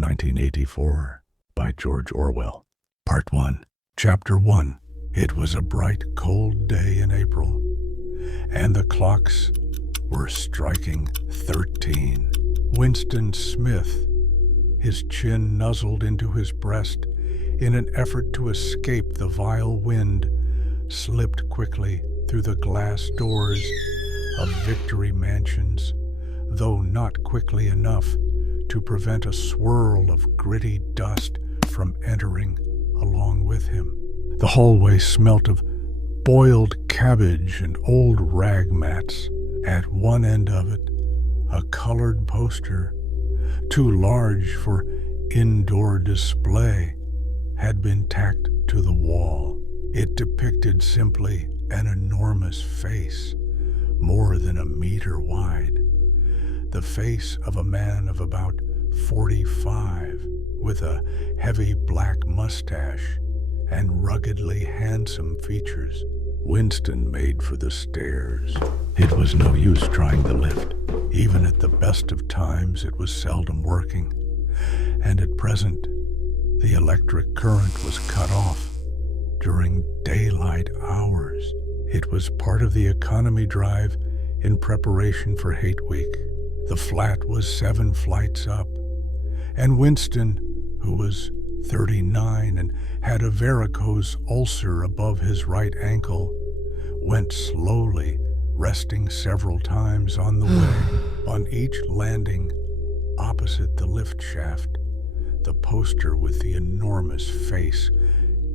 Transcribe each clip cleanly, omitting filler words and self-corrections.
1984, by George Orwell. Part 1. Chapter 1. It was a bright, cold day in April, and the clocks were striking 13. Winston Smith, his chin nuzzled into his breast in an effort to escape the vile wind, slipped quickly through the glass doors of Victory Mansions, though not quickly enough to prevent a swirl of gritty dust from entering along with him. The hallway smelt of boiled cabbage and old rag mats. At one end of it, a colored poster, too large for indoor display, had been tacked to the wall. It depicted simply an enormous face, more than a meter wide. The face of a man of about 45, with a heavy black mustache and ruggedly handsome features. Winston made for the stairs. It was no use trying the lift. Even at the best of times, it was seldom working, and at present, the electric current was cut off during daylight hours. It was part of the economy drive in preparation for Hate Week. The flat was 7 flights up, and Winston, who was 39 and had a varicose ulcer above his right ankle, went slowly, resting several times on the way. On each landing, opposite the lift shaft, the poster with the enormous face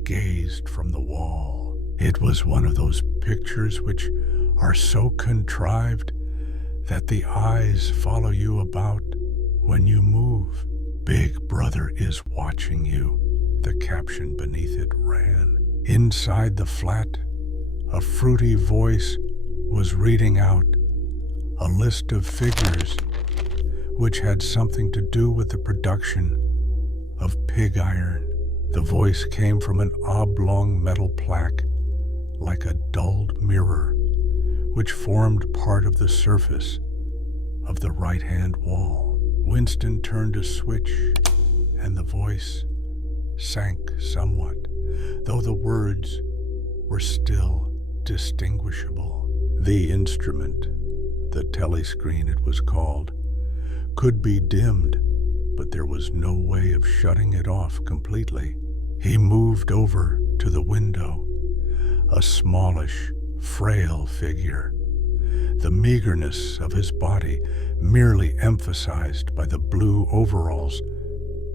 gazed from the wall. It was one of those pictures which are so contrived that the eyes follow you about when you move. "Big Brother is watching you," the caption beneath it ran. Inside the flat, a fruity voice was reading out a list of figures which had something to do with the production of pig iron. The voice came from an oblong metal plaque, like a dulled mirror, which formed part of the surface of the right-hand wall. Winston turned a switch, and the voice sank somewhat, though the words were still distinguishable. The instrument, the telescreen it was called, could be dimmed, but there was no way of shutting it off completely. He moved over to the window, a smallish, frail figure, the meagerness of his body merely emphasized by the blue overalls,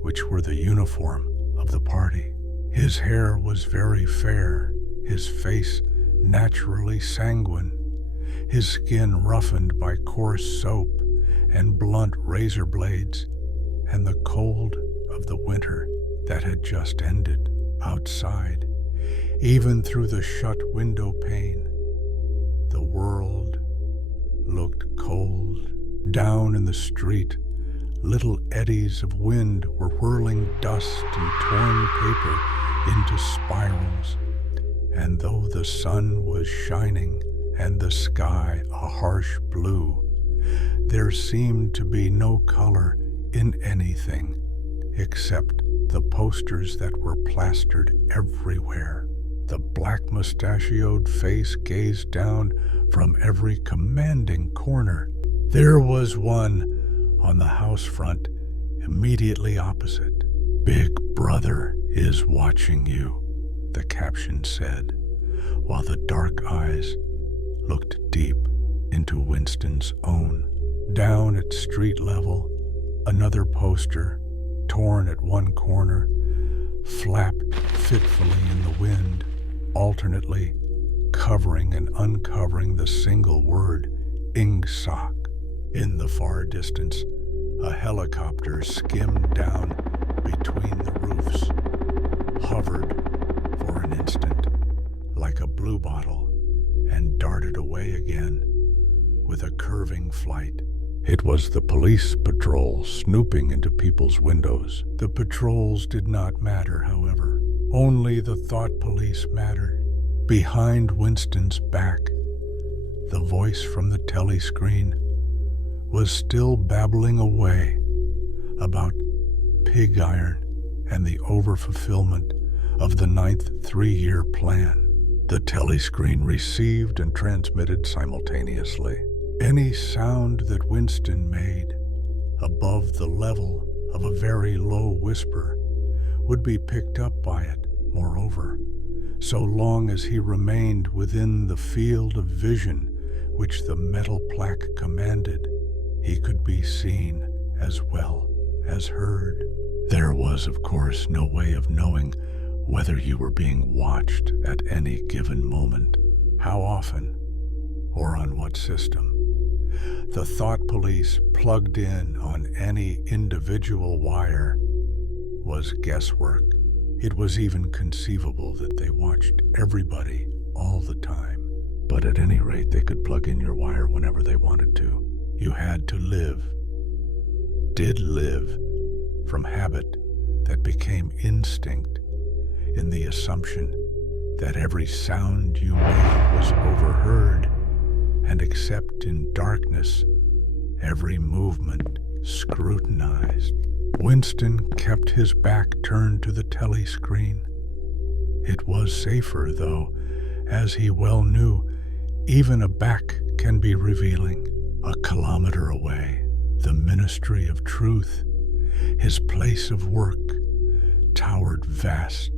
which were the uniform of the party. His hair was very fair, his face naturally sanguine, his skin roughened by coarse soap and blunt razor blades, and the cold of the winter that had just ended. Outside, even through the shut window pane, the world looked cold. Down in the street, little eddies of wind were whirling dust and torn paper into spirals, and though the sun was shining and the sky a harsh blue, there seemed to be no color in anything except the posters that were plastered everywhere. The black mustachioed face gazed down from every commanding corner. There was one on the house front immediately opposite. "Big Brother is watching you," the caption said, while the dark eyes looked deep into Winston's own. Down at street level, another poster, torn at one corner, flapped fitfully in the wind, alternately covering and uncovering the single word "Ingsoc." In the far distance, a helicopter skimmed down between the roofs, hovered for an instant like a bluebottle, and darted away again with a curving flight. It was the police patrol snooping into people's windows. The patrols did not matter, however. Only the thought police mattered. Behind Winston's back, the voice from the telescreen was still babbling away about pig iron and the overfulfillment of the 9th three-year plan. The telescreen received and transmitted simultaneously. Any sound that Winston made above the level of a very low whisper would be picked up by it. Moreover, so long as he remained within the field of vision which the metal plaque commanded, he could be seen as well as heard. There was, of course, no way of knowing whether you were being watched at any given moment, how often, or on what system. The thought police plugged in on any individual wire was guesswork. It was even conceivable that they watched everybody all the time. But at any rate, they could plug in your wire whenever they wanted to. You had to did live, from habit that became instinct, in the assumption that every sound you made was overheard, and except in darkness, every movement scrutinized. Winston kept his back turned to the telescreen. It was safer, though, as he well knew, even a back can be revealing. A kilometer away, the Ministry of Truth, his place of work, towered vast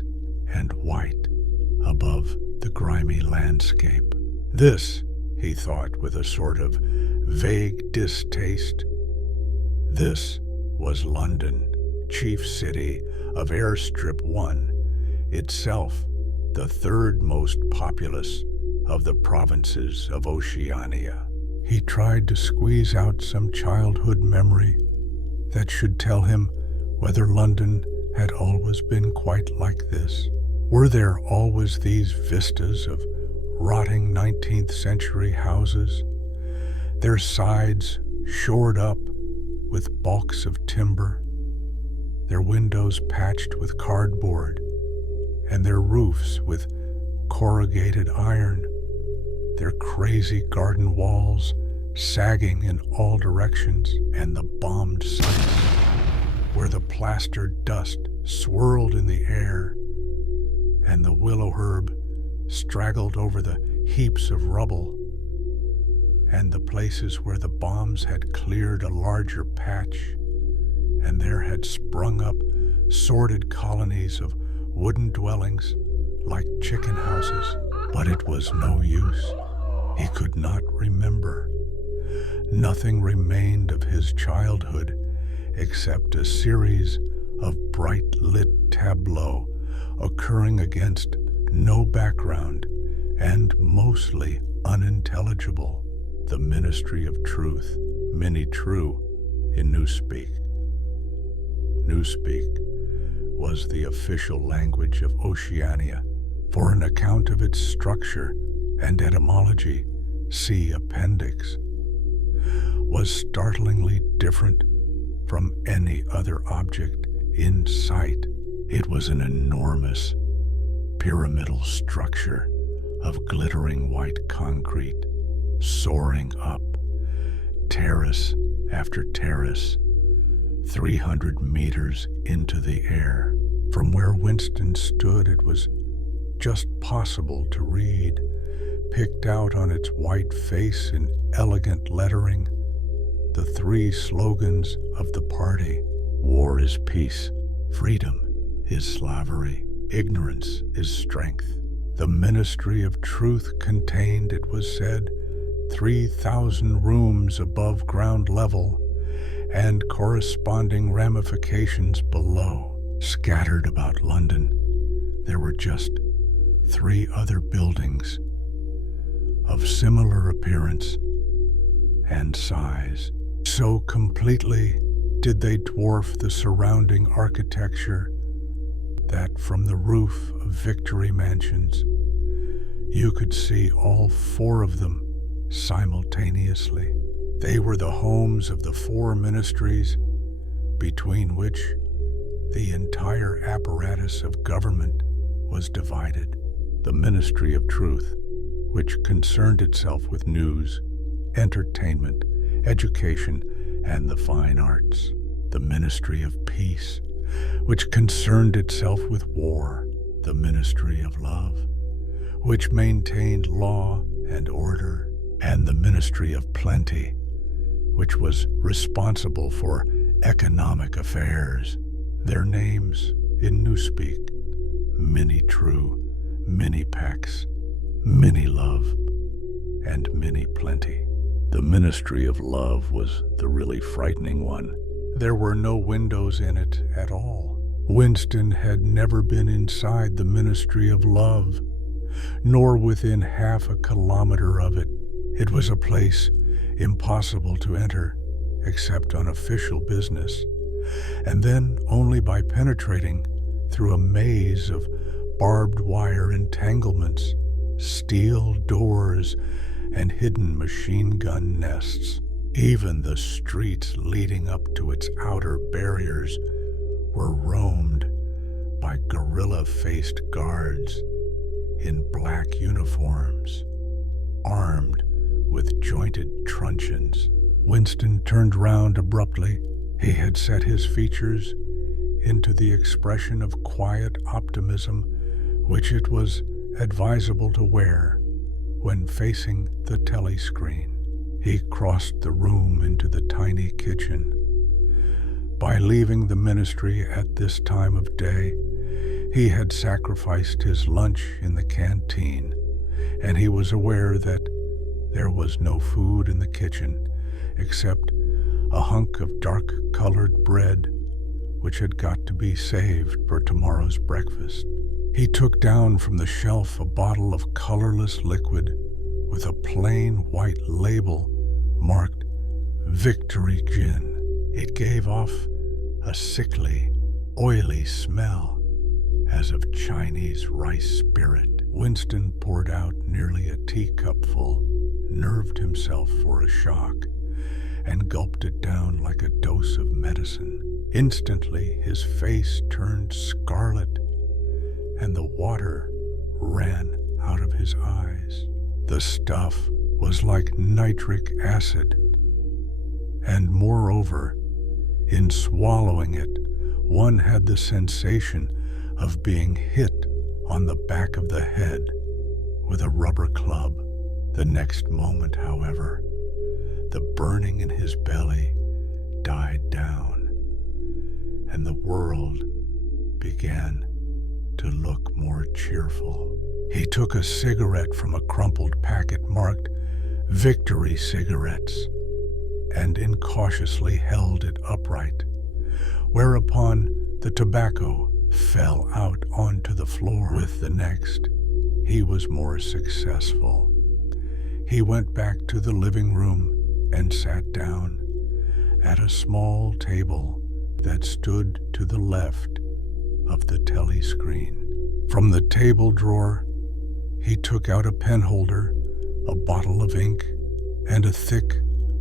and white above the grimy landscape. This, he thought with a sort of vague distaste, this was London, chief city of Airstrip 1, itself the third most populous of the provinces of Oceania. He tried to squeeze out some childhood memory that should tell him whether London had always been quite like this. Were there always these vistas of rotting 19th century houses, their sides shored up with balks of timber, their windows patched with cardboard, and their roofs with corrugated iron, their crazy garden walls sagging in all directions, and the bombed sites where the plastered dust swirled in the air and the willow herb straggled over the heaps of rubble, and the places where the bombs had cleared a larger patch, and there had sprung up sordid colonies of wooden dwellings like chicken houses. But it was no use. He could not remember. Nothing remained of his childhood except a series of bright-lit tableaux occurring against no background and mostly unintelligible. The Ministry of Truth, Mini-True in Newspeak. Newspeak was the official language of Oceania. For an account of its structure and etymology, see Appendix, was startlingly different from any other object in sight. It was an enormous pyramidal structure of glittering white concrete, soaring up, terrace after terrace, 300 meters into the air. From where Winston stood, it was just possible to read, picked out on its white face in elegant lettering, the three slogans of the party: war is peace, freedom is slavery, ignorance is strength. The Ministry of Truth contained, it was said, 3,000 rooms above ground level and corresponding ramifications below. Scattered about London, there were just 3 other buildings of similar appearance and size. So completely did they dwarf the surrounding architecture that from the roof of Victory Mansions, you could see all 4 of them simultaneously. They were the homes of the 4 ministries between which the entire apparatus of government was divided. The Ministry of Truth, which concerned itself with news, entertainment, education, and the fine arts. The Ministry of Peace, which concerned itself with war, the Ministry of Love, which maintained law and order, and the Ministry of Plenty, which was responsible for economic affairs. Their names in Newspeak: Mini True, Mini Pax, Mini Love, and Mini Plenty. The Ministry of Love was the really frightening one. There were no windows in it at all. Winston had never been inside the Ministry of Love, nor within half a kilometer of it. It was a place impossible to enter, except on official business, and then only by penetrating through a maze of barbed wire entanglements, steel doors, and hidden machine gun nests. Even the streets leading up to its outer barriers were roamed by gorilla-faced guards in black uniforms, armed with jointed truncheons. Winston turned round abruptly. He had set his features into the expression of quiet optimism which it was advisable to wear when facing the telescreen. He crossed the room into the tiny kitchen. By leaving the ministry at this time of day, he had sacrificed his lunch in the canteen, and he was aware that there was no food in the kitchen except a hunk of dark-colored bread which had got to be saved for tomorrow's breakfast. He took down from the shelf a bottle of colorless liquid with a plain white label marked Victory Gin. It gave off a sickly, oily smell as of Chinese rice spirit. Winston poured out nearly a teacupful, nerved himself for a shock, and gulped it down like a dose of medicine. Instantly, his face turned scarlet, and the water ran out of his eyes. The stuff was like nitric acid, and moreover, in swallowing it, one had the sensation of being hit on the back of the head with a rubber club. The next moment, however, the burning in his belly died down, and the world began to look more cheerful. He took a cigarette from a crumpled packet marked Victory Cigarettes and incautiously held it upright, whereupon the tobacco fell out onto the floor. With the next, he was more successful. He went back to the living room and sat down at a small table that stood to the left of the telescreen. From the table drawer, he took out a pen holder, a bottle of ink, and a thick,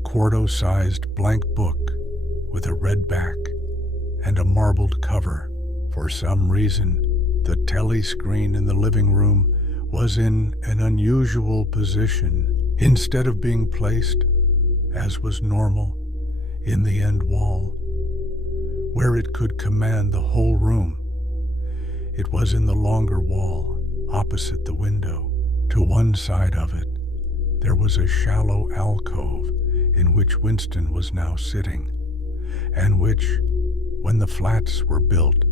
quarto-sized blank book with a red back and a marbled cover. For some reason, the telescreen in the living room was in an unusual position. Instead of being placed, as was normal, in the end wall, where it could command the whole room, it was in the longer wall, opposite the window. To one side of it, there was a shallow alcove in which Winston was now sitting, and which, when the flats were built,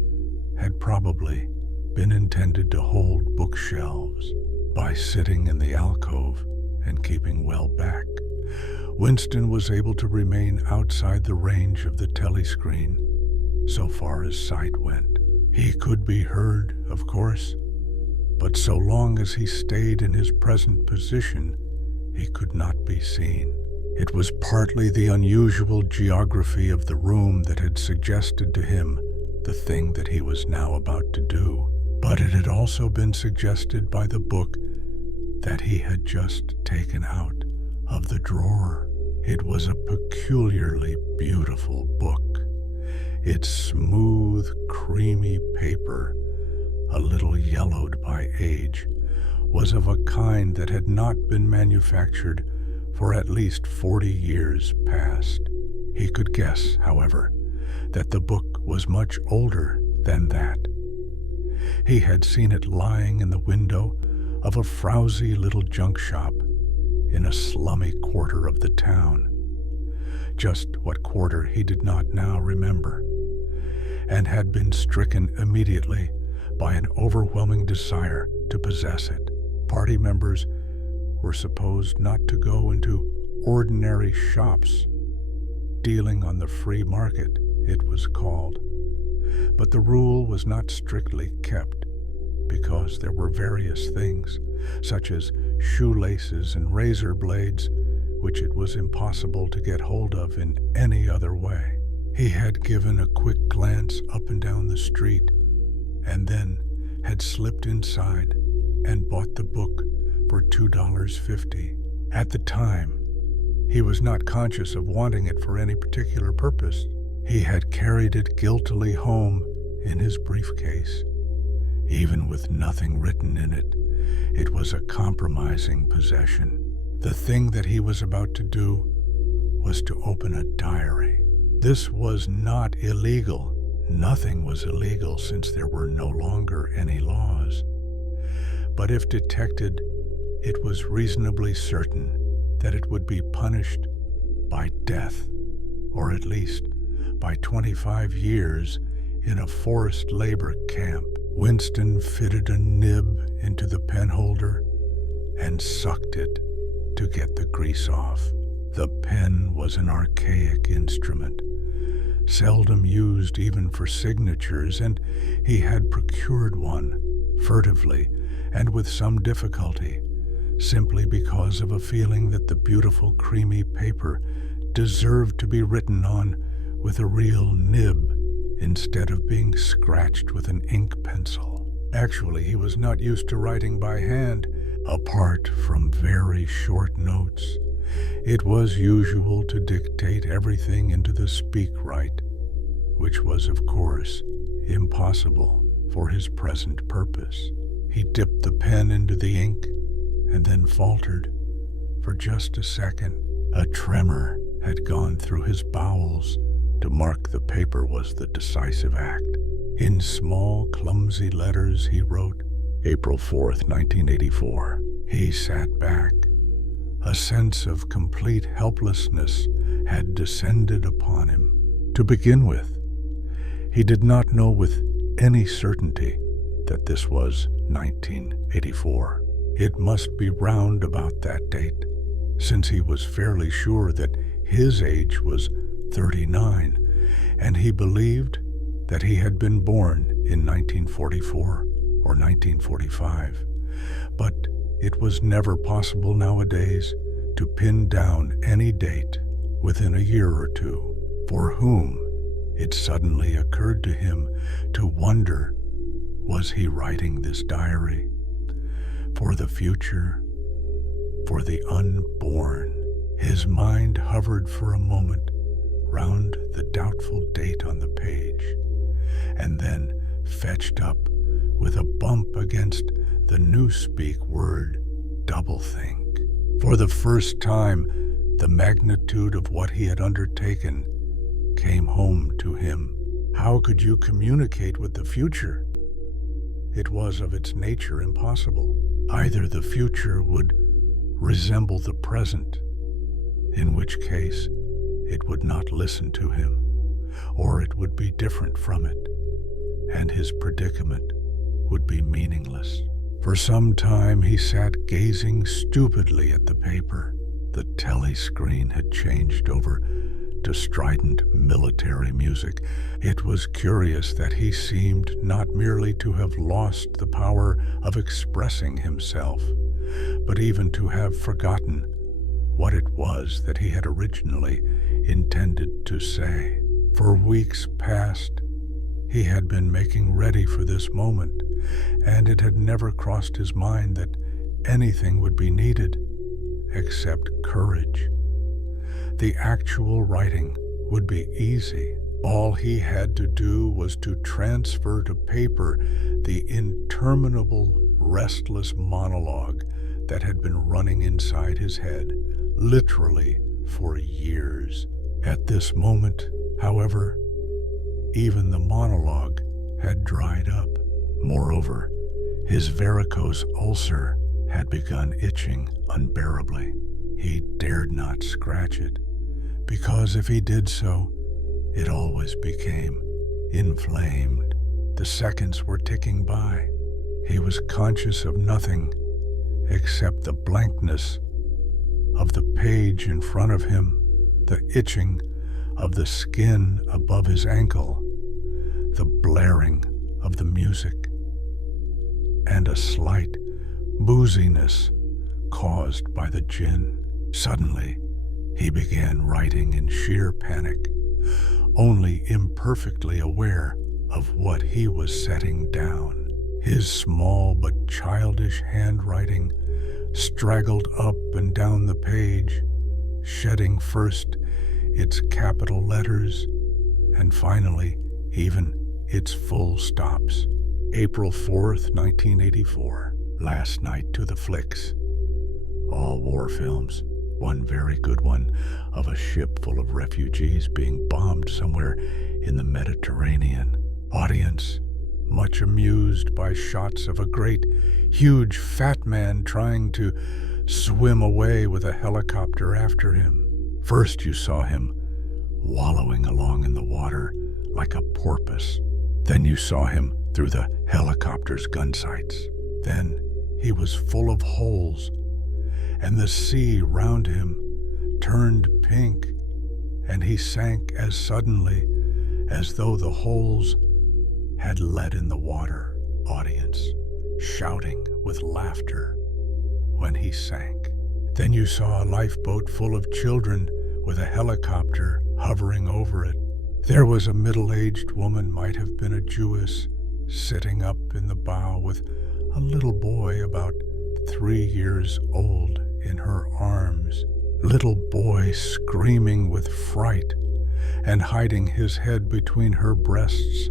had probably been intended to hold bookshelves. By sitting in the alcove and keeping well back, Winston was able to remain outside the range of the telescreen, so far as sight went. He could be heard, of course, but so long as he stayed in his present position, he could not be seen. It was partly the unusual geography of the room that had suggested to him the thing that he was now about to do, but it had also been suggested by the book that he had just taken out of the drawer. It was a peculiarly beautiful book. Its smooth, creamy paper, a little yellowed by age, was of a kind that had not been manufactured for at least 40 years past. He could guess, however, that the book was much older than that. He had seen it lying in the window of a frowsy little junk shop in a slummy quarter of the town. Just what quarter he did not now remember, and had been stricken immediately by an overwhelming desire to possess it. Party members were supposed not to go into ordinary shops, dealing on the free market, it was called. But the rule was not strictly kept, because there were various things, such as shoelaces and razor blades, which it was impossible to get hold of in any other way. He had given a quick glance up and down the street, and then had slipped inside and bought the book for $2.50. At the time, he was not conscious of wanting it for any particular purpose. He had carried it guiltily home in his briefcase. Even with nothing written in it, it was a compromising possession. The thing that he was about to do was to open a diary. This was not illegal. Nothing was illegal since there were no longer any laws. But if detected, it was reasonably certain that it would be punished by death, or at least by 25 years in a forced labor camp. Winston fitted a nib into the pen holder and sucked it to get the grease off. The pen was an archaic instrument, seldom used even for signatures, and he had procured one, furtively and with some difficulty, simply because of a feeling that the beautiful creamy paper deserved to be written on with a real nib instead of being scratched with an ink pencil. Actually, he was not used to writing by hand. Apart from very short notes, it was usual to dictate everything into the speak-write, which was, of course, impossible for his present purpose. He dipped the pen into the ink and then faltered for just a second. A tremor had gone through his bowels. To mark the paper was the decisive act. In small, clumsy letters he wrote, April 4th, 1984. He sat back. A sense of complete helplessness had descended upon him. To begin with, he did not know with any certainty that this was 1984. It must be round about that date, since he was fairly sure that his age was 39, and he believed that he had been born in 1944 or 1945. But it was never possible nowadays to pin down any date within a year or two. For whom, it suddenly occurred to him to wonder, was he writing this diary for the future, for the unborn? His mind hovered for a moment round the doubtful date on the page, and then fetched up with a bump against the newspeak word doublethink. For the first time, the magnitude of what he had undertaken came home to him. How could you communicate with the future? It was of its nature impossible. Either the future would resemble the present, in which case it would not listen to him, or it would be different from it, and his predicament would be meaningless. For some time he sat gazing stupidly at the paper. The telescreen had changed over to strident military music. It was curious that he seemed not merely to have lost the power of expressing himself, but even to have forgotten what it was that he had originally intended to say. For weeks past, he had been making ready for this moment, and it had never crossed his mind that anything would be needed except courage. The actual writing would be easy. All he had to do was to transfer to paper the interminable, restless monologue that had been running inside his head, literally for years. At this moment, however, even the monologue had dried up. Moreover, his varicose ulcer had begun itching unbearably. He dared not scratch it, because if he did so, it always became inflamed. The seconds were ticking by. He was conscious of nothing except the blankness of the page in front of him, the itching of the skin above his ankle, the blaring of the music, and a slight booziness caused by the gin. Suddenly, he began writing in sheer panic, only imperfectly aware of what he was setting down. His small but childish handwriting straggled up and down the page, shedding first its capital letters and finally even its full stops. April 4th, 1984. Last night to the flicks. All war films. One very good one of a ship full of refugees being bombed somewhere in the Mediterranean. Audience much amused by shots of a great, huge, fat man trying to swim away with a helicopter after him. First you saw him wallowing along in the water like a porpoise. Then you saw him through the helicopter's gun sights. Then he was full of holes, and the sea round him turned pink, and he sank as suddenly as though the holes had lead in the water. Audience shouting with laughter when he sank. Then you saw a lifeboat full of children with a helicopter hovering over it. There was a middle-aged woman, might have been a Jewess, sitting up in the bow with a little boy about 3 years old in her arms. Little boy screaming with fright and hiding his head between her breasts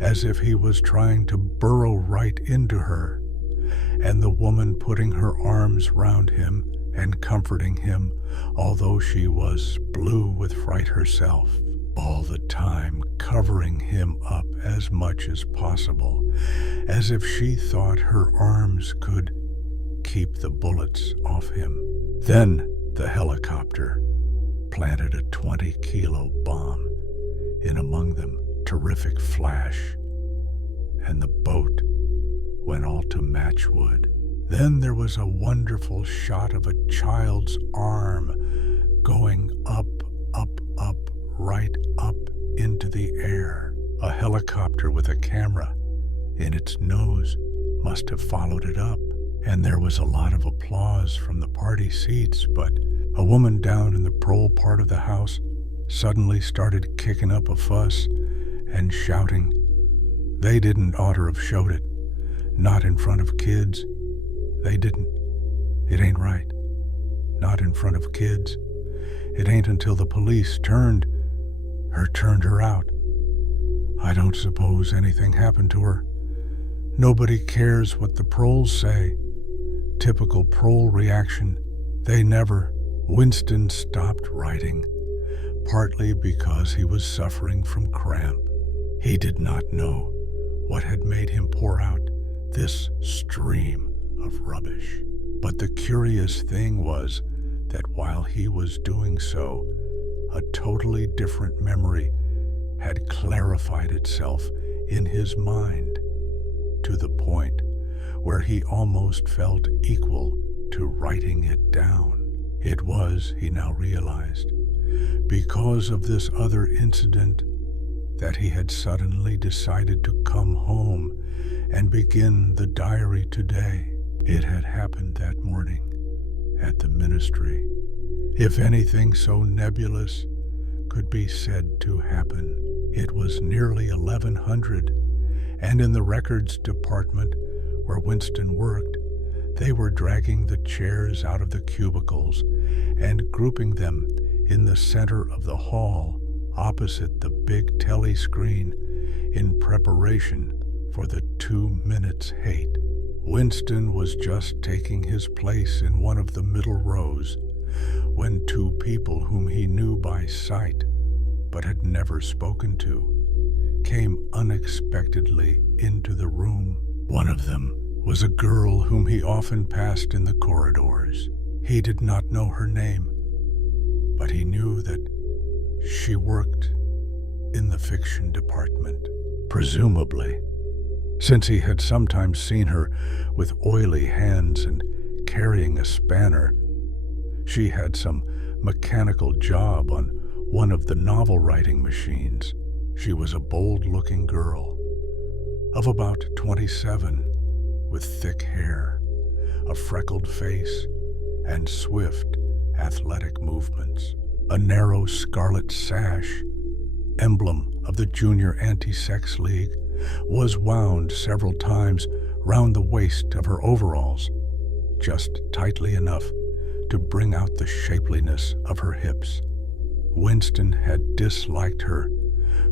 as if he was trying to burrow right into her, and the woman putting her arms round him and comforting him, although she was blue with fright herself, all the time covering him up as much as possible, as if she thought her arms could keep the bullets off him. Then the helicopter planted a 20-kilo bomb in among them. Terrific flash, and the boat went all to matchwood. Then there was a wonderful shot of a child's arm going up, up, up, right up into the air. A helicopter with a camera in its nose must have followed it up, and there was a lot of applause from the party seats, but a woman down in the prole part of the house suddenly started kicking up a fuss and shouting. They didn't oughter have showed it. Not in front of kids. They didn't. It ain't right. Not in front of kids. It ain't until the police turned her out. I don't suppose anything happened to her. Nobody cares what the proles say. Typical prole reaction. They never. Winston stopped writing, partly because he was suffering from cramp. He did not know what had made him pour out this stream of rubbish. But the curious thing was that while he was doing so, a totally different memory had clarified itself in his mind to the point where he almost felt equal to writing it down. It was, he now realized, because of this other incident that he had suddenly decided to come home and begin the diary today. It had happened that morning at the ministry. If anything so nebulous could be said to happen, it was nearly 1100, and in the records department where Winston worked, they were dragging the chairs out of the cubicles and grouping them in the center of the hall opposite the big telescreen in preparation for the 2 minutes hate. Winston was just taking his place in one of the middle rows when 2 people whom he knew by sight but had never spoken to came unexpectedly into the room. One of them was a girl whom he often passed in the corridors. He did not know her name, but he knew that she worked in the fiction department. Presumably, since he had sometimes seen her with oily hands and carrying a spanner, she had some mechanical job on one of the novel-writing machines. She was a bold-looking girl of about 27, with thick hair, a freckled face, and swift, athletic movements. A narrow scarlet sash, emblem of the Junior Anti-Sex League, was wound several times round the waist of her overalls, just tightly enough to bring out the shapeliness of her hips. Winston had disliked her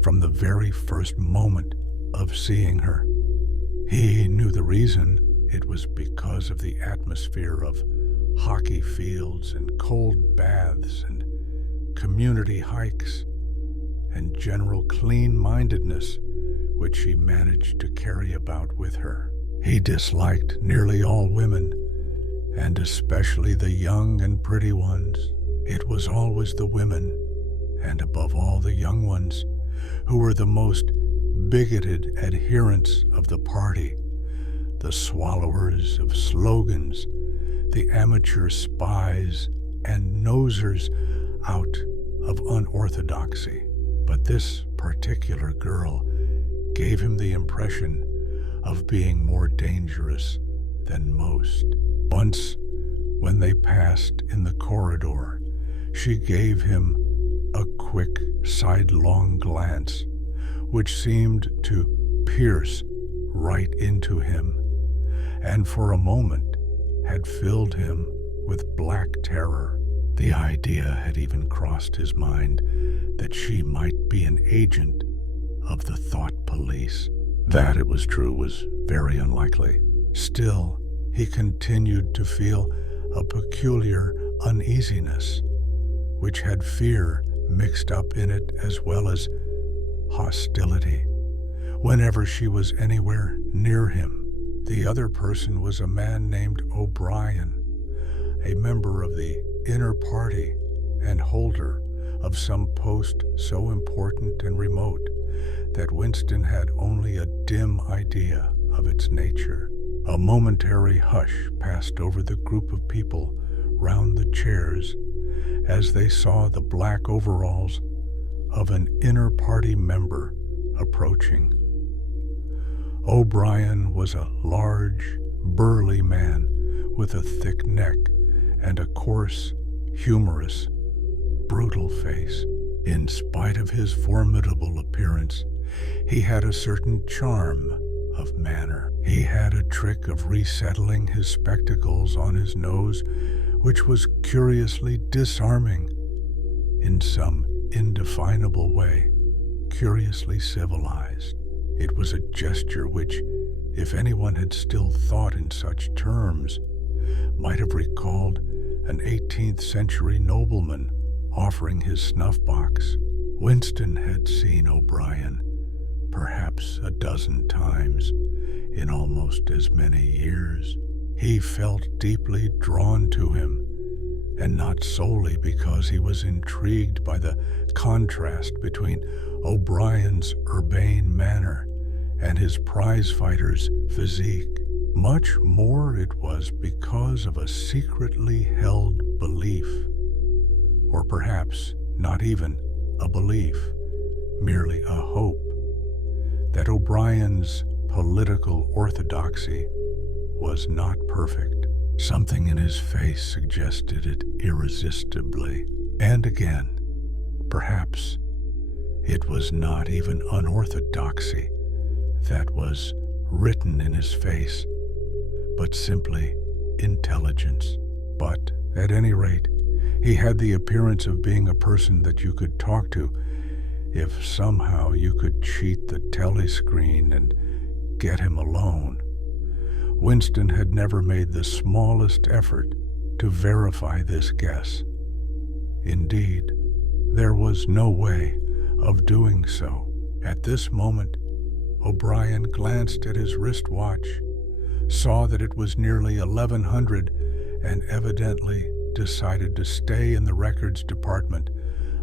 from the very first moment of seeing her. He knew the reason. It was because of the atmosphere of hockey fields and cold baths and community hikes and general clean-mindedness which she managed to carry about with her. He disliked nearly all women, and especially the young and pretty ones. It was always the women, and above all the young ones, who were the most bigoted adherents of the party, the swallowers of slogans, the amateur spies and nosers out of unorthodoxy. But this particular girl gave him the impression of being more dangerous than most. Once, when they passed in the corridor, she gave him a quick, sidelong glance, which seemed to pierce right into him, and for a moment had filled him with black terror. The idea had even crossed his mind that she might be an agent of the thought police. That, it was true, was very unlikely. Still, he continued to feel a peculiar uneasiness, which had fear mixed up in it as well as hostility, whenever she was anywhere near him. The other person was a man named O'Brien, a member of the inner party and holder of some post so important and remote that Winston had only a dim idea of its nature. A momentary hush passed over the group of people round the chairs as they saw the black overalls of an inner party member approaching. O'Brien was a large, burly man with a thick neck and a coarse, humorous, brutal face. In spite of his formidable appearance, he had a certain charm of manner. He had a trick of resettling his spectacles on his nose, which was curiously disarming in some indefinable way, curiously civilized. It was a gesture which, if anyone had still thought in such terms, might have recalled an 18th century nobleman offering his snuff box. Winston had seen O'Brien perhaps a dozen times in almost as many years. He felt deeply drawn to him, and not solely because he was intrigued by the contrast between O'Brien's urbane manner and his prizefighter's physique. Much more it was because of a secretly held belief, or perhaps not even a belief, merely a hope, that O'Brien's political orthodoxy was not perfect. Something in his face suggested it irresistibly. And again, perhaps it was not even unorthodoxy that was written in his face, but simply intelligence. But, at any rate, he had the appearance of being a person that you could talk to if somehow you could cheat the telescreen and get him alone. Winston had never made the smallest effort to verify this guess. Indeed, there was no way of doing so. At this moment, O'Brien glanced at his wristwatch, saw that it was nearly 1100, and evidently decided to stay in the records department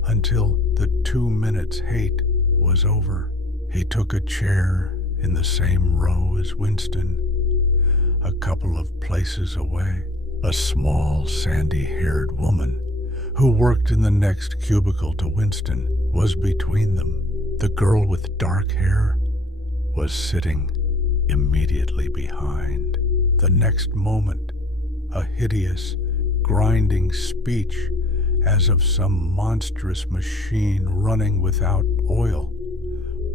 until the 2 minutes hate was over. He took a chair in the same row as Winston, a couple of places away. A small, sandy-haired woman who worked in the next cubicle to Winston was between them. The girl with dark hair was sitting immediately behind. The next moment, a hideous, grinding speech as of some monstrous machine running without oil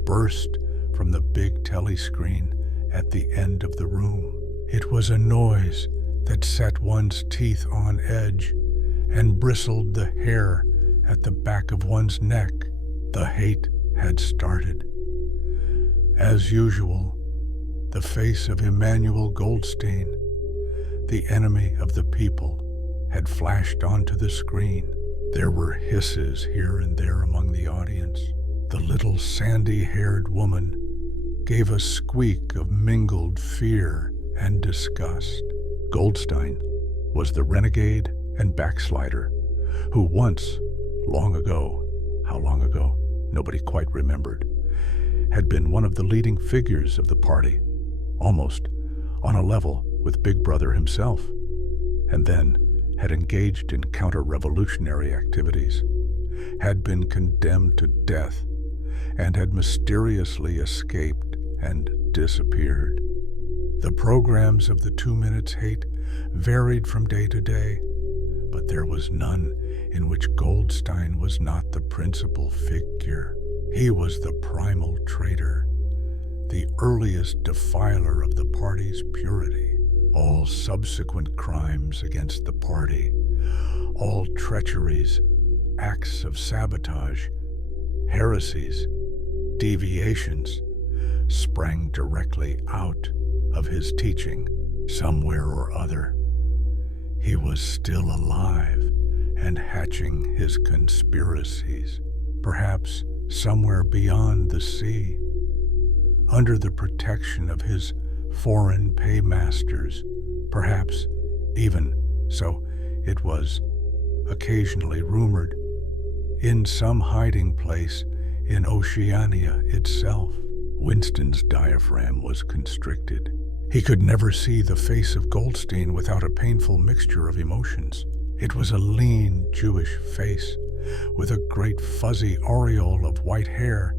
burst from the big telescreen at the end of the room. It was a noise that set one's teeth on edge and bristled the hair at the back of one's neck. The hate had started. As usual, the face of Emmanuel Goldstein, the enemy of the people, had flashed onto the screen. There were hisses here and there among the audience. The little sandy-haired woman gave a squeak of mingled fear and disgust. Goldstein was the renegade and backslider who once, long ago, how long ago, nobody quite remembered, had been one of the leading figures of the party, almost on a level with Big Brother himself, and then had engaged in counter-revolutionary activities, had been condemned to death, and had mysteriously escaped and disappeared. The programs of the 2 minutes hate varied from day to day, but there was none in which Goldstein was not the principal figure. He was the primal traitor, the earliest defiler of the party's purity. All subsequent crimes against the party, all treacheries, acts of sabotage, heresies, deviations, sprang directly out of his teaching somewhere or other. He was still alive and hatching his conspiracies, perhaps somewhere beyond the sea, under the protection of his foreign paymasters, perhaps even, so it was occasionally rumored, in some hiding place in Oceania itself. Winston's diaphragm was constricted. He could never see the face of Goldstein without a painful mixture of emotions. It was a lean Jewish face with a great fuzzy aureole of white hair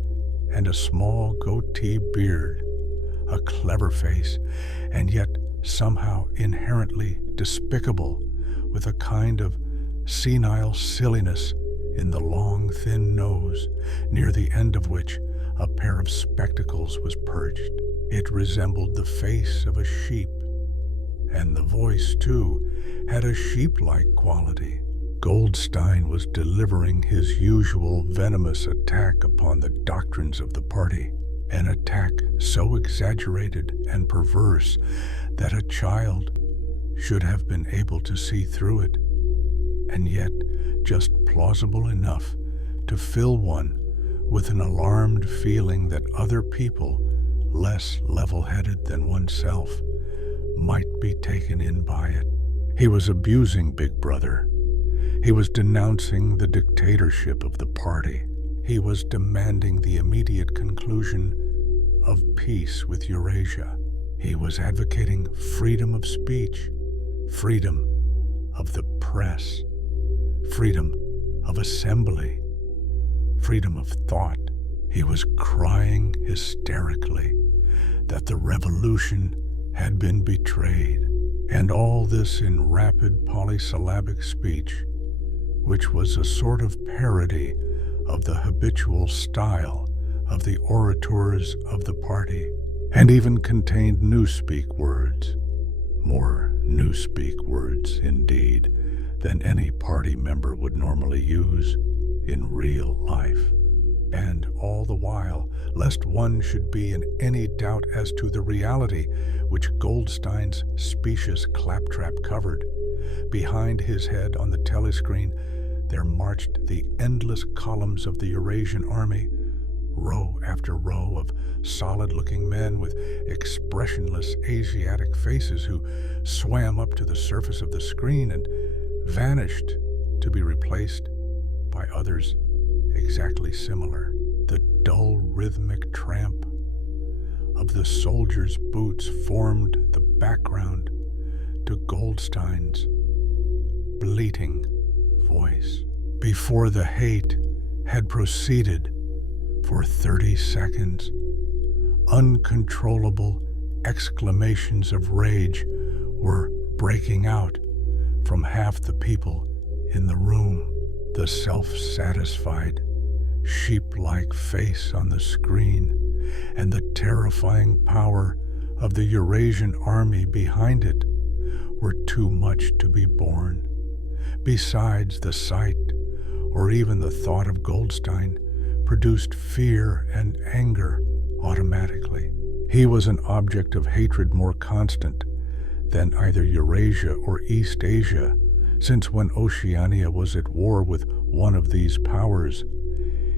and a small goatee beard. A clever face, and yet somehow inherently despicable, with a kind of senile silliness in the long, thin nose, near the end of which a pair of spectacles was perched. It resembled the face of a sheep, and the voice, too, had a sheep-like quality. Goldstein was delivering his usual venomous attack upon the doctrines of the party, an attack so exaggerated and perverse that a child should have been able to see through it, and yet just plausible enough to fill one with an alarmed feeling that other people, less level-headed than oneself, might be taken in by it. He was abusing Big Brother. He was denouncing the dictatorship of the party. He was demanding the immediate conclusion of peace with Eurasia. He was advocating freedom of speech, freedom of the press, freedom of assembly, freedom of thought. He was crying hysterically that the revolution had been betrayed, and all this in rapid polysyllabic speech, which was a sort of parody of the habitual style of the orators of the party, and even contained newspeak words, more newspeak words indeed than any party member would normally use in real life. And all the while, lest one should be in any doubt as to the reality which Goldstein's specious claptrap covered, behind his head on the telescreen there marched the endless columns of the Eurasian army, row after row of solid-looking men with expressionless Asiatic faces who swam up to the surface of the screen and vanished to be replaced by others exactly similar. The dull rhythmic tramp of the soldiers' boots formed the background to Goldstein's bleating voice. Before the hate had proceeded for 30 seconds, uncontrollable exclamations of rage were breaking out from half the people in the room. The self-satisfied, sheep-like face on the screen and the terrifying power of the Eurasian army behind it were too much to be borne. Besides, the sight, or even the thought of Goldstein, produced fear and anger automatically. He was an object of hatred more constant than either Eurasia or East Asia, since when Oceania was at war with one of these powers,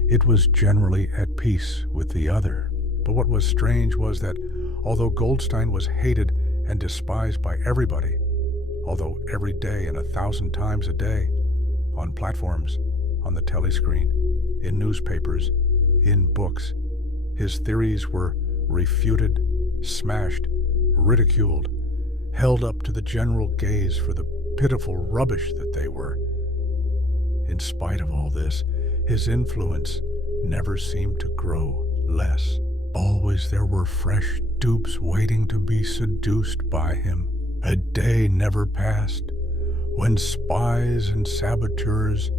it was generally at peace with the other. But what was strange was that although Goldstein was hated and despised by everybody, although every day and 1,000 times a day, on platforms, on the telescreen, in newspapers, in books, his theories were refuted, smashed, ridiculed, held up to the general gaze for the pitiful rubbish that they were. In spite of all this, his influence never seemed to grow less. Always there were fresh dupes waiting to be seduced by him. A day never passed when spies and saboteurs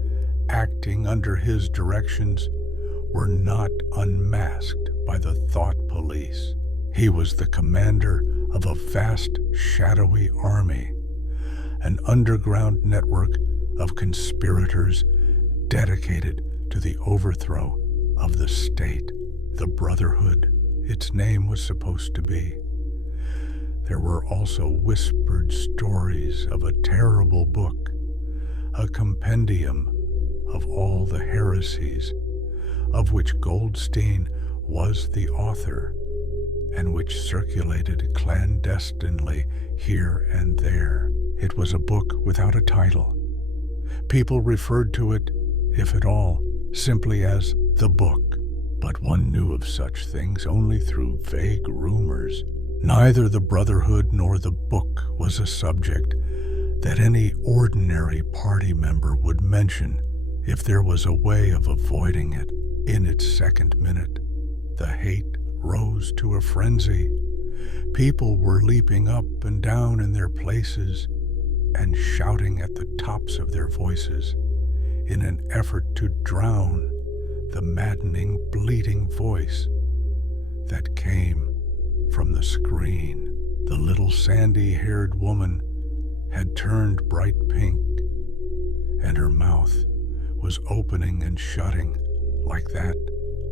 acting under his directions were not unmasked by the thought police. He was the commander of a vast, shadowy army, an underground network of conspirators dedicated to the overthrow of the state. The Brotherhood, its name was supposed to be. There were also whispered stories of a terrible book, a compendium of all the heresies, of which Goldstein was the author, and which circulated clandestinely here and there. It was a book without a title. People referred to it, if at all, simply as the book. But one knew of such things only through vague rumors. Neither the Brotherhood nor the book was a subject that any ordinary party member would mention if there was a way of avoiding it. In its second minute, the hate rose to a frenzy. People were leaping up and down in their places and shouting at the tops of their voices in an effort to drown the maddening, bleating voice that came from the screen. The little sandy-haired woman had turned bright pink, and her mouth was opening and shutting like that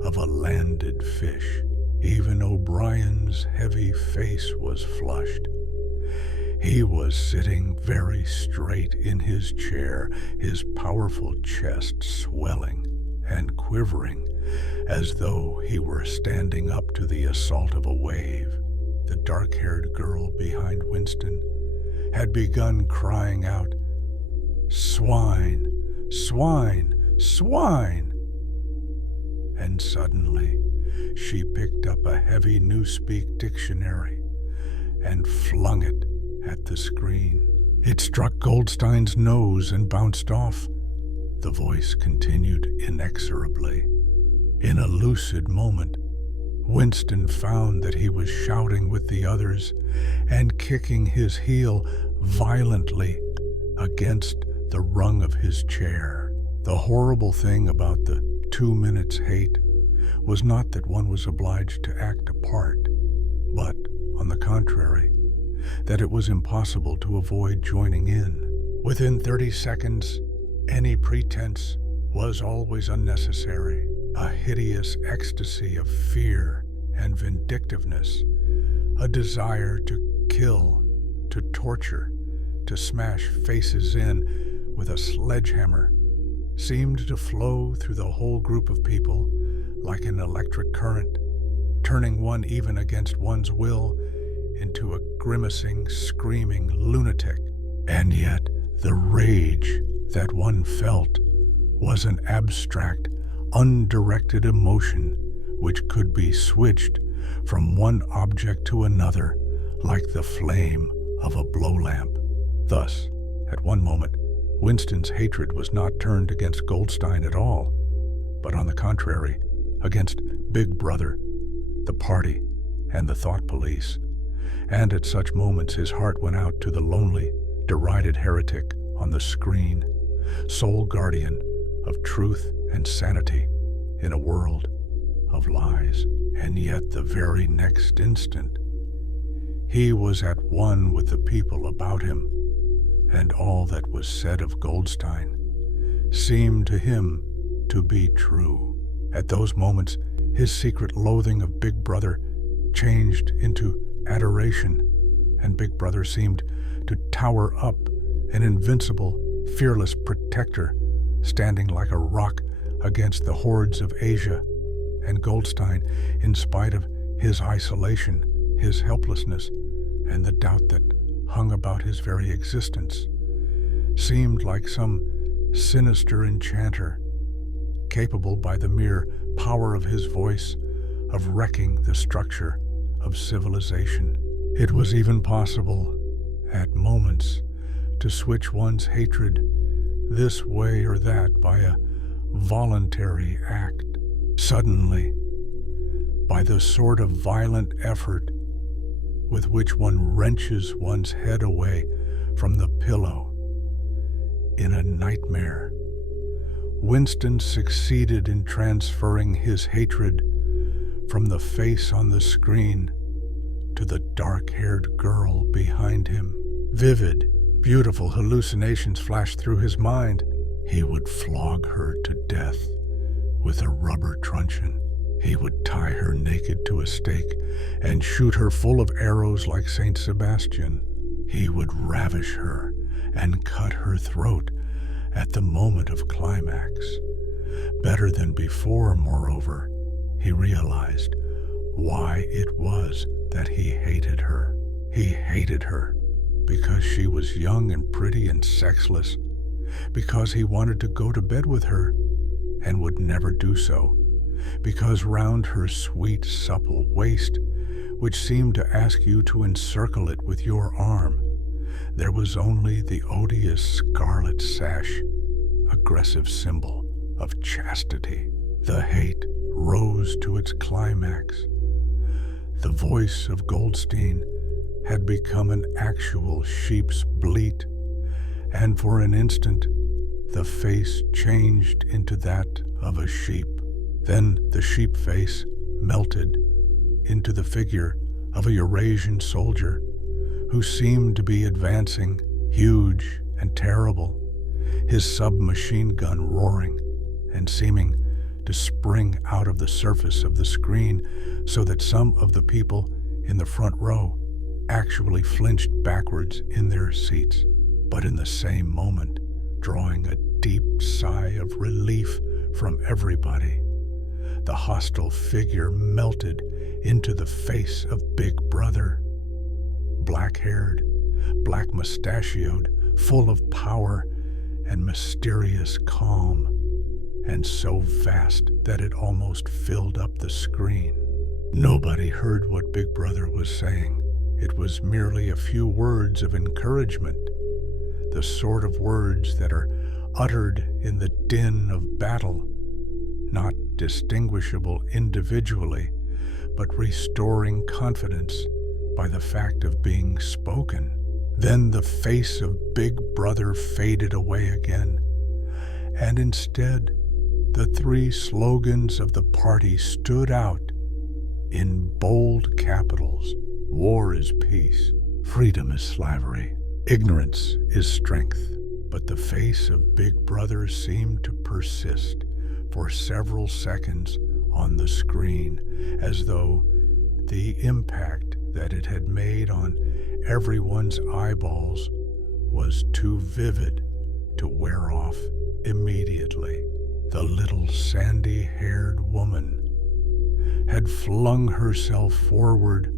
of a landed fish. Even O'Brien's heavy face was flushed. He was sitting very straight in his chair, his powerful chest swelling and quivering as though he were standing up to the assault of a wave. The dark-haired girl behind Winston had begun crying out, "Swine! Swine! Swine!" And suddenly she picked up a heavy Newspeak dictionary and flung it at the screen. It struck Goldstein's nose and bounced off. The voice continued inexorably. In a lucid moment, Winston found that he was shouting with the others and kicking his heel violently against the rung of his chair. The horrible thing about the 2 minutes hate was not that one was obliged to act a part, but, on the contrary, that it was impossible to avoid joining in. Within 30 seconds, any pretense was always unnecessary. A hideous ecstasy of fear and vindictiveness, a desire to kill, to torture, to smash faces in with a sledgehammer, seemed to flow through the whole group of people like an electric current, turning one even against one's will into a grimacing, screaming lunatic. And yet the rage that one felt was an abstract, undirected emotion which could be switched from one object to another like the flame of a blow lamp. Thus, at one moment, Winston's hatred was not turned against Goldstein at all, but on the contrary, against Big Brother, the party, and the thought police. And at such moments his heart went out to the lonely, derided heretic on the screen, sole guardian of truth and sanity in a world of lies. And yet the very next instant, he was at one with the people about him, and all that was said of Goldstein seemed to him to be true. At those moments, his secret loathing of Big Brother changed into adoration, and Big Brother seemed to tower up, an invincible, fearless protector, standing like a rock against the hordes of Asia. And Goldstein, in spite of his isolation, his helplessness, and the doubt that hung about his very existence, seemed like some sinister enchanter, capable by the mere power of his voice of wrecking the structure of civilization. It was even possible, at moments, to switch one's hatred this way or that by a voluntary act. Suddenly, by the sort of violent effort with which one wrenches one's head away from the pillow in a nightmare, Winston succeeded in transferring his hatred from the face on the screen to the dark-haired girl behind him. Vivid, beautiful hallucinations flashed through his mind. He would flog her to death with a rubber truncheon. He would tie her naked to a stake and shoot her full of arrows like Saint Sebastian. He would ravish her and cut her throat at the moment of climax. Better than before, moreover, he realized why it was that he hated her. He hated her because she was young and pretty and sexless, because he wanted to go to bed with her and would never do so, because round her sweet, supple waist, which seemed to ask you to encircle it with your arm, there was only the odious scarlet sash, aggressive symbol of chastity. The hate rose to its climax. The voice of Goldstein had become an actual sheep's bleat, and for an instant the face changed into that of a sheep. Then the sheep face melted into the figure of a Eurasian soldier who seemed to be advancing, huge and terrible, his submachine gun roaring and seeming to spring out of the surface of the screen so that some of the people in the front row actually flinched backwards in their seats, but in the same moment drawing a deep sigh of relief from everybody. The hostile figure melted into the face of Big Brother, black-haired, black-mustachioed, full of power and mysterious calm, and so vast that it almost filled up the screen. Nobody heard what Big Brother was saying. It was merely a few words of encouragement, the sort of words that are uttered in the din of battle, not distinguishable individually, but restoring confidence by the fact of being spoken. Then the face of Big Brother faded away again, and instead the three slogans of the party stood out in bold capitals. War is peace, freedom is slavery, ignorance is strength. But the face of Big Brother seemed to persist for several seconds on the screen, as though the impact that it had made on everyone's eyeballs was too vivid to wear off immediately. The little sandy-haired woman had flung herself forward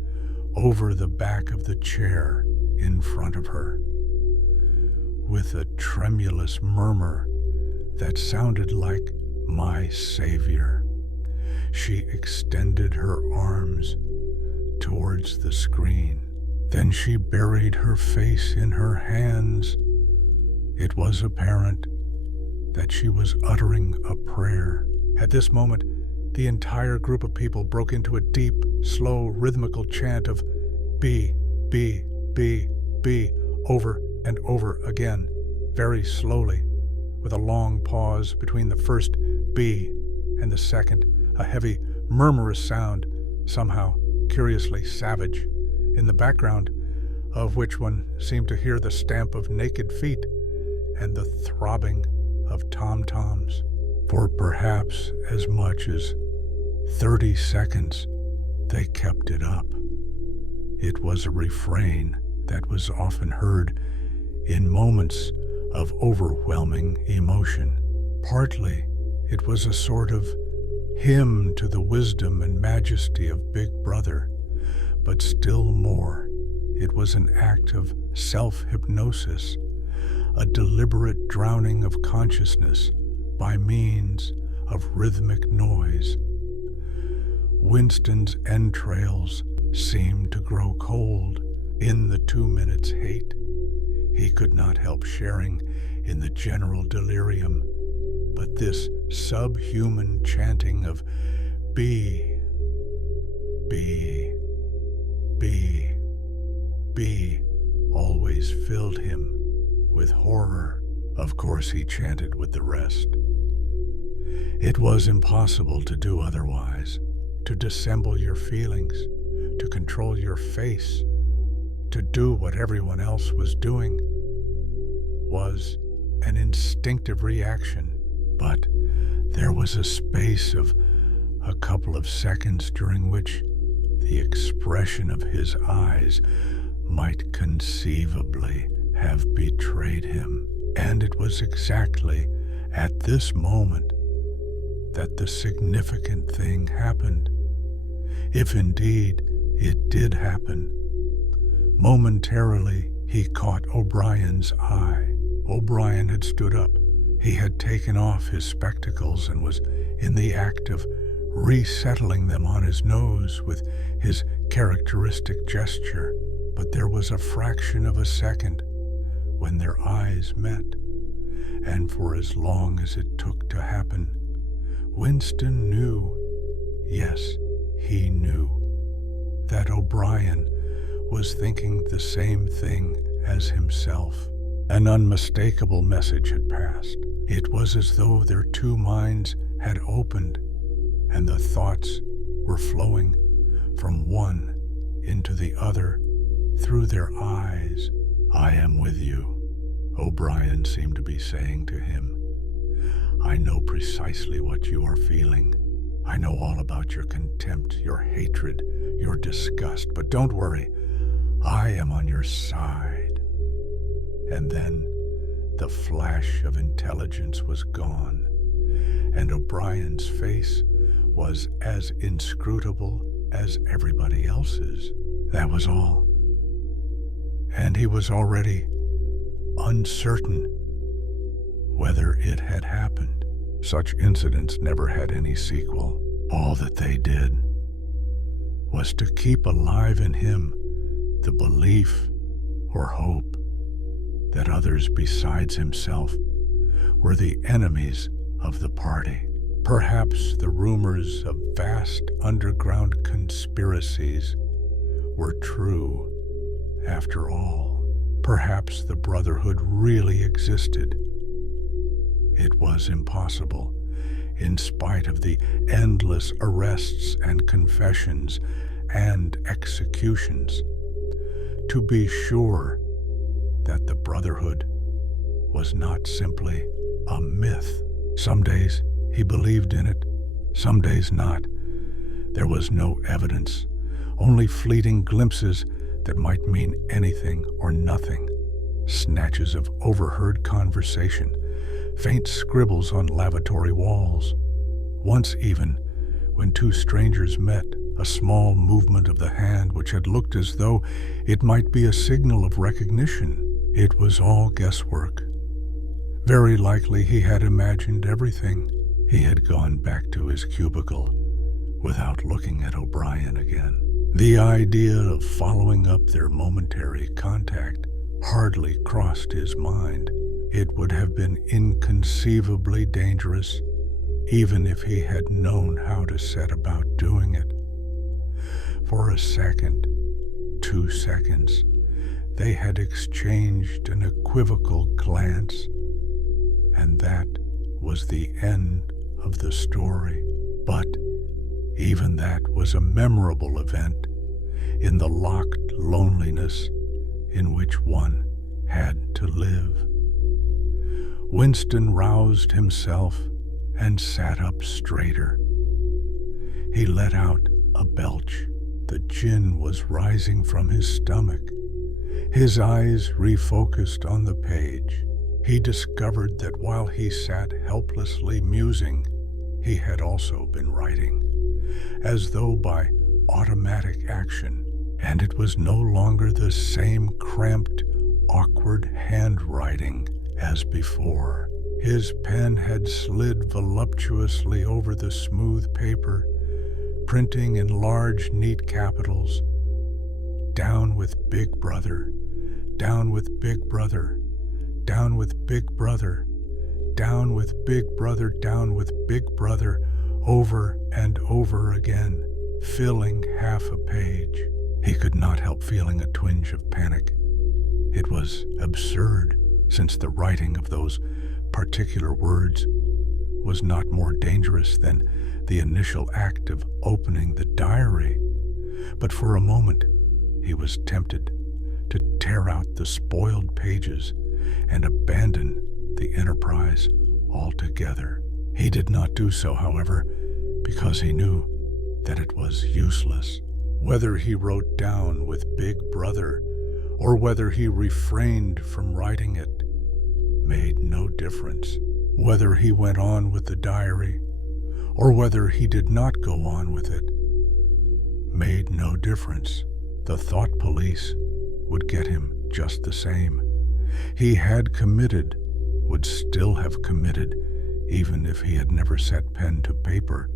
over the back of the chair in front of her. With a tremulous murmur that sounded like "My Savior," she extended her arms towards the screen. Then she buried her face in her hands. It was apparent that she was uttering a prayer. At this moment, the entire group of people broke into a deep, slow, rhythmical chant of "B, B, B, B," over and over again, very slowly, with a long pause between the first B and the second, a heavy, murmurous sound, somehow curiously savage, in the background of which one seemed to hear the stamp of naked feet and the throbbing of tom-toms. For perhaps as much as 30 seconds, they kept it up. It was a refrain that was often heard in moments of overwhelming emotion. Partly, it was a sort of hymn to the wisdom and majesty of Big Brother, but still more, it was an act of self-hypnosis, a deliberate drowning of consciousness by means of rhythmic noise. Winston's entrails seemed to grow cold in the 2 minutes' hate. He could not help sharing in the general delirium, but this subhuman chanting of "B, B, B, B" always filled him with horror. Of course, he chanted with the rest. It was impossible to do otherwise, to dissemble your feelings, to control your face, to do what everyone else was doing, was an instinctive reaction. But there was a space of a couple of seconds during which the expression of his eyes might conceivably have betrayed him. And it was exactly at this moment that the significant thing happened. If indeed it did happen. Momentarily, he caught O'Brien's eye. O'Brien had stood up. He had taken off his spectacles and was in the act of resettling them on his nose with his characteristic gesture. But there was a fraction of a second when their eyes met, and for as long as it took to happen, Winston knew, yes, he knew, that O'Brien was thinking the same thing as himself. An unmistakable message had passed. It was as though their two minds had opened, and the thoughts were flowing from one into the other through their eyes. "I am with you," O'Brien seemed to be saying to him. "I know precisely what you are feeling. I know all about your contempt, your hatred, your disgust, but don't worry, I am on your side." And then the flash of intelligence was gone, and O'Brien's face was as inscrutable as everybody else's. That was all. And he was already uncertain whether it had happened. Such incidents never had any sequel. All that they did was to keep alive in him the belief or hope that others besides himself were the enemies of the party. Perhaps the rumors of vast underground conspiracies were true after all. Perhaps the Brotherhood really existed. It was impossible, in spite of the endless arrests and confessions and executions, to be sure that the Brotherhood was not simply a myth. Some days he believed in it, some days not. There was no evidence, only fleeting glimpses that might mean anything or nothing, snatches of overheard conversation, faint scribbles on lavatory walls. Once even, when two strangers met, a small movement of the hand which had looked as though it might be a signal of recognition. It was all guesswork. Very likely he had imagined everything. He had gone back to his cubicle without looking at O'Brien again. The idea of following up their momentary contact hardly crossed his mind. It would have been inconceivably dangerous, even if he had known how to set about doing it. For a second, 2 seconds, they had exchanged an equivocal glance, and that was the end of the story. But even that was a memorable event in the locked loneliness in which one had to live. Winston roused himself and sat up straighter. He let out a belch. The gin was rising from his stomach. His eyes refocused on the page. He discovered that while he sat helplessly musing, he had also been writing, as though by automatic action, and it was no longer the same cramped, awkward handwriting as before. His pen had slid voluptuously over the smooth paper, printing in large, neat capitals, "Down with Big Brother, down with Big Brother, down with Big Brother, down with Big Brother, down with Big Brother," over and over again, filling half a page. He could not help feeling a twinge of panic. It was absurd, since the writing of those particular words was not more dangerous than the initial act of opening the diary. But for a moment, he was tempted to tear out the spoiled pages and abandon the enterprise altogether. He did not do so, however, because he knew that it was useless. Whether he wrote down with Big Brother or whether he refrained from writing it made no difference. Whether he went on with the diary or whether he did not go on with it made no difference. The thought police would get him just the same. He had committed, would still have committed, even if he had never set pen to paper,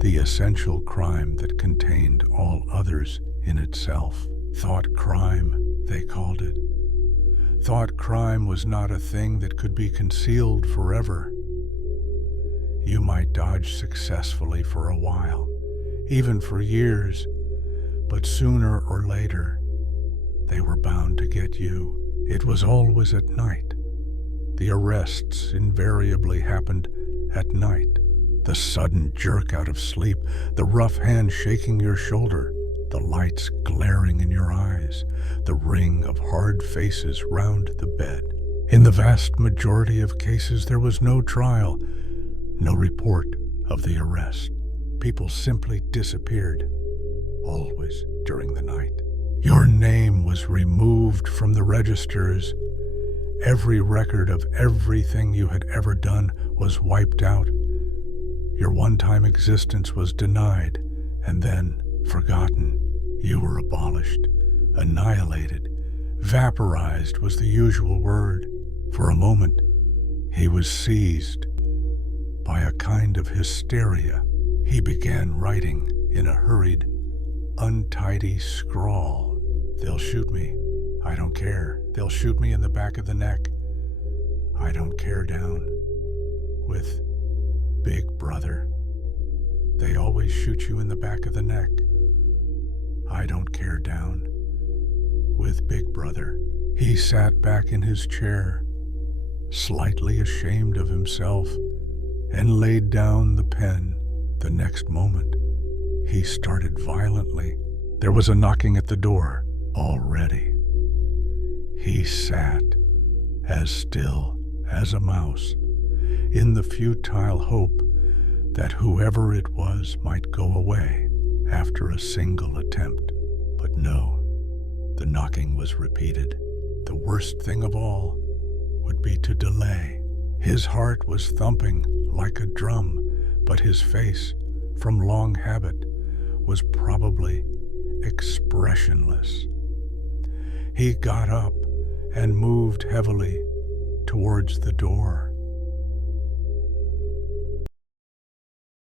the essential crime that contained all others in itself. Thought crime, they called it. Thought crime was not a thing that could be concealed forever. You might dodge successfully for a while, even for years, but sooner or later, they were bound to get you. It was always at night. The arrests invariably happened at night. The sudden jerk out of sleep, the rough hand shaking your shoulder, the lights glaring in your eyes, the ring of hard faces round the bed. In the vast majority of cases, there was no trial, no report of the arrest. People simply disappeared, always during the night. Your name was removed from the registers. Every record of everything you had ever done was wiped out. Your one-time existence was denied and then forgotten. You were abolished, annihilated, vaporized was the usual word. For a moment, he was seized by a kind of hysteria. He began writing in a hurried, untidy scrawl. "They'll shoot me. I don't care. They'll shoot me in the back of the neck. I don't care, down with Big Brother. They always shoot you in the back of the neck. I don't care, down with Big Brother." He sat back in his chair, slightly ashamed of himself, and laid down the pen. The next moment, he started violently. There was a knocking at the door already. He sat as still as a mouse, in the futile hope that whoever it was might go away after a single attempt. But no, the knocking was repeated. The worst thing of all would be to delay. His heart was thumping like a drum, but his face, from long habit, was probably expressionless. He got up and moved heavily towards the door.